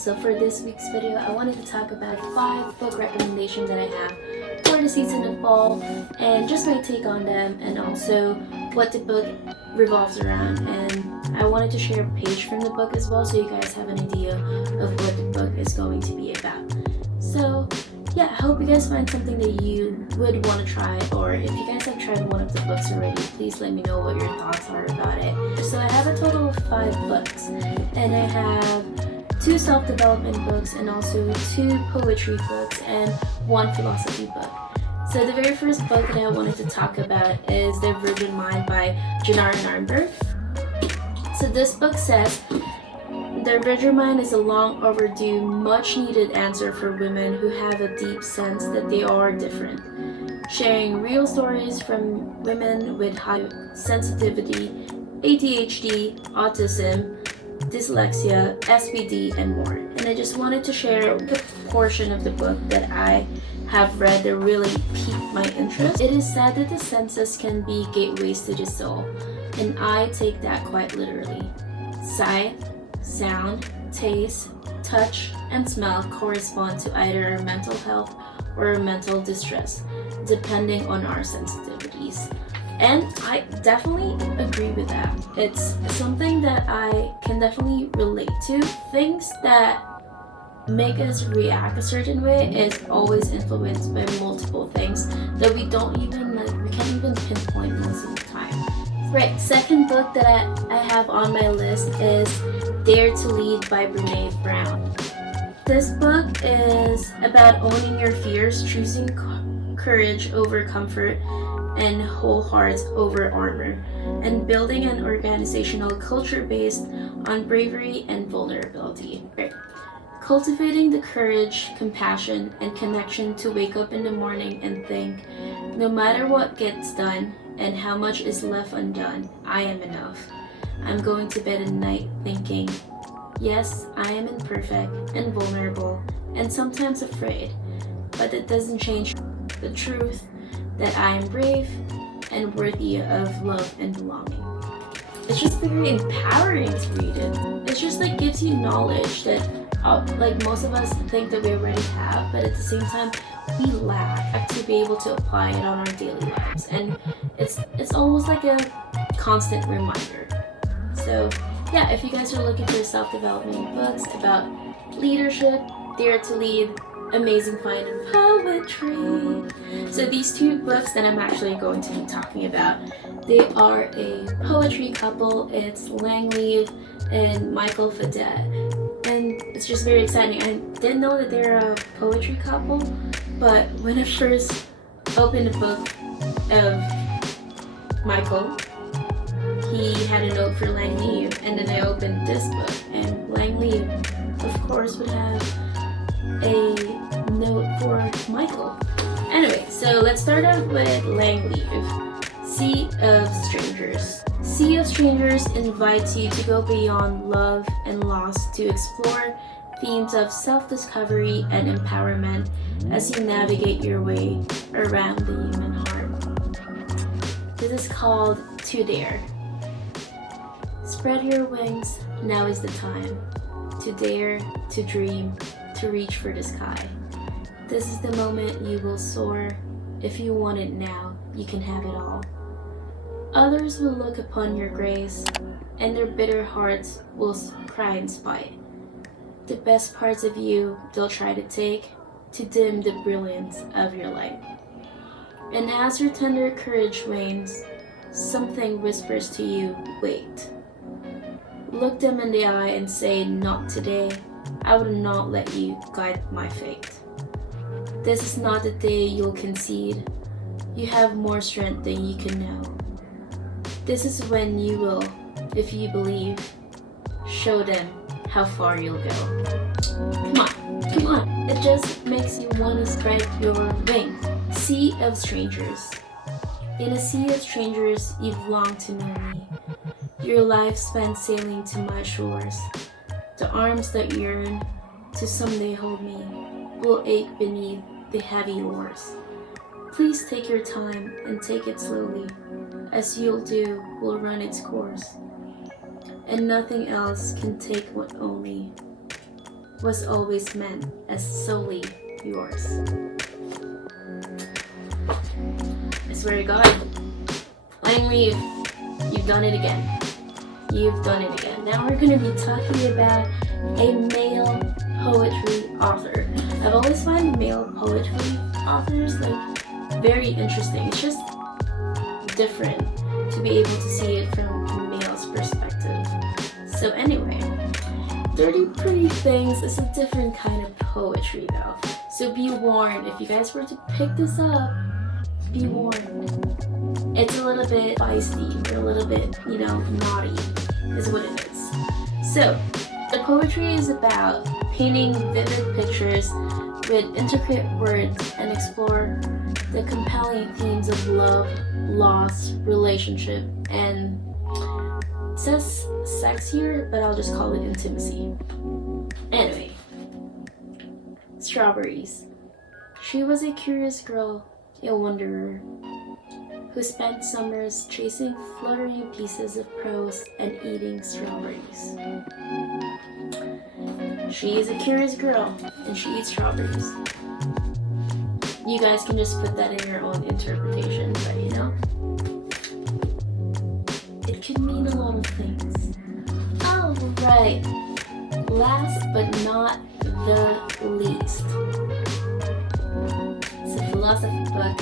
So for this week's video, I wanted to talk about 5 book recommendations that I have for the season of fall, and just my take on them, and also what the book revolves around. And I wanted to share a page from the book as well, so you guys have an idea of what the book is going to be about. So yeah, I hope you guys find something that you would want to try, or if you guys have tried one of the books already, please let me know what your thoughts are about it. So I have a total of 5 books, and I have 2 self-development books and also 2 poetry books and 1 philosophy book. So the very first book that I wanted to talk about is Divergent by Jenara Nerenberg. So this book says, Vegemite is a long overdue, much needed answer for women who have a deep sense that they are different. Sharing real stories from women with high sensitivity, ADHD, autism, dyslexia, SPD, and more. And I just wanted to share a portion of the book that I have read that really piqued my interest. It is said that the senses can be gateways to the soul, and I take that quite literally. Sight, sound, taste, touch, and smell correspond to either mental health or mental distress, depending on our sensitivities. And I definitely agree with that. It's something that I can definitely relate to. Things that make us react a certain way is always influenced by multiple things that we can't even pinpoint most of the time. Right, second book that I have on my list is Dare to Lead by Brene Brown. This book is about owning your fears, choosing courage over comfort, and whole hearts over armor, and building an organizational culture based on bravery and vulnerability. Right. Cultivating the courage, compassion, and connection to wake up in the morning and think, no matter what gets done and how much is left undone, I am enough. I'm going to bed at night thinking, yes, I am imperfect and vulnerable and sometimes afraid, but that doesn't change the truth that I am brave and worthy of love and belonging. It's just very empowering to read it. It's just like gives you knowledge that like most of us think that we already have, but at the same time we lack to be able to apply it on our daily lives, and it's almost like a constant reminder. So yeah, if you guys are looking for self-development books about leadership, Dare to Lead, amazing find in poetry. So these 2 books that I'm actually going to be talking about, they are a poetry couple. It's Leav and Michael Faudet, and it's just very exciting. I didn't know that they're a poetry couple, but when I first opened the book of Michael, he had a note for Leav, and then I opened this book, and Leav, of course, would have a note for Michael. Anyway, so let's start off with Leav, Sea of Strangers. Sea of Strangers invites you to go beyond love and loss to explore themes of self-discovery and empowerment as you navigate your way around the human heart. This is called To Dare. Spread your wings, now is the time. To dare, to dream, to reach for the sky. This is the moment you will soar. If you want it now, you can have it all. Others will look upon your grace, and their bitter hearts will cry in spite. The best parts of you they'll try to take to dim the brilliance of your light. And as your tender courage wanes, something whispers to you, wait. Look them in the eye and say, not today. I would not let you guide my fate. This is not the day you'll concede. You have more strength than you can know. This is when you will, if you believe, show them how far you'll go. Come on. It just makes you want to spread your wing. Sea of Strangers. In a sea of strangers, you've longed to know me. Your life spent sailing to my shores. The arms that yearn to someday hold me will ache beneath the heavy oars. Please take your time and take it slowly, as you'll do will run its course. And nothing else can take what only was always meant as solely yours. I swear to God, Lang Leav, you've done it again. You've done it again. Now we're going to be talking about a male poetry author. I've always found male poetry authors like very interesting. It's just different to be able to see it from a male's perspective. So anyway, Dirty Pretty Things is a different kind of poetry though. So be warned, if you guys were to pick this up, be warned. It's a little bit feisty, or a little bit, naughty, is what it is. So, the poetry is about painting vivid pictures with intricate words and explore the compelling themes of love, loss, relationship, and it says sex here, but I'll just call it intimacy. Anyway, Strawberries. She was a curious girl, a wanderer, who spent summers chasing fluttering pieces of prose and eating strawberries. She is a curious girl, and she eats strawberries. You guys can just put that in your own interpretation, but it could mean a lot of things. Alright, last but not the least, it's a philosophy book,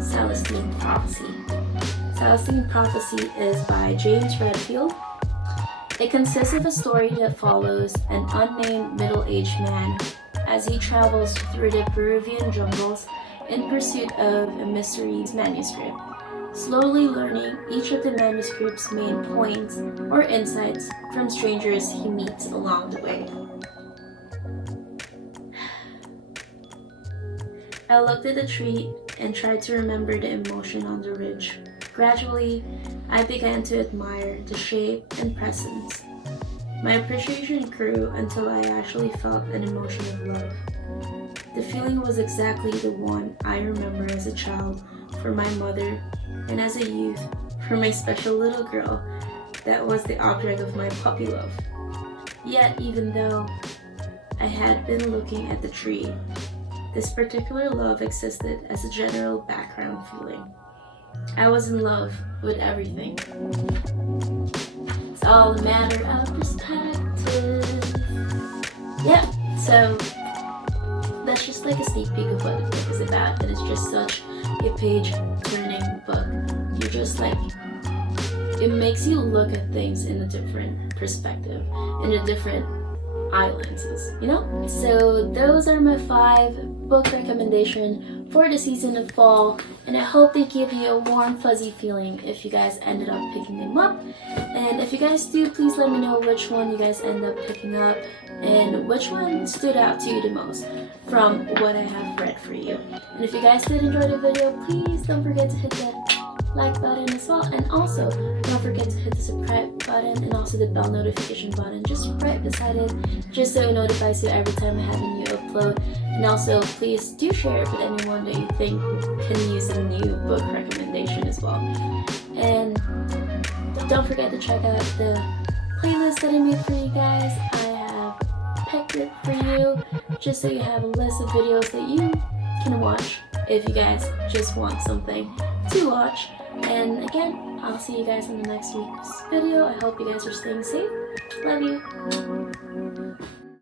Celestine Prophecy. Celestine Prophecy is by James Redfield. It consists of a story that follows an unnamed middle-aged man as he travels through the Peruvian jungles in pursuit of a mysterious manuscript, slowly learning each of the manuscript's main points or insights from strangers he meets along the way. I looked at the tree and tried to remember the emotion on the ridge. Gradually, I began to admire the shape and presence. My appreciation grew until I actually felt an emotion of love. The feeling was exactly the one I remember as a child for my mother, and as a youth for my special little girl that was the object of my puppy love. Yet, even though I had been looking at the tree, this particular love existed as a general background feeling. I was in love with everything. It's all a matter of perspective. Yep, so that's just like a sneak peek of what the book is about, and it's just such a page-turning book. You're just like, it makes you look at things in a different perspective, in a different eye lenses, So those are my 5 book recommendations for the season of fall, and I hope they give you a warm fuzzy feeling if you guys ended up picking them up. And if you guys do, please let me know which one you guys end up picking up and which one stood out to you the most from what I have read for you. And if you guys did enjoy the video, please don't forget to hit the like button as well, and also don't forget to hit the subscribe button and also the bell notification button just right beside it, just so it notifies you every time I have a new upload. And also please do share it with anyone that you think can use a new book recommendation as well. And don't forget to check out the playlist that I made for you guys. I have picked it for you just so you have a list of videos that you can watch if you guys just want something to watch. And again, I'll see you guys in the next week's video. I hope you guys are staying safe. Love you.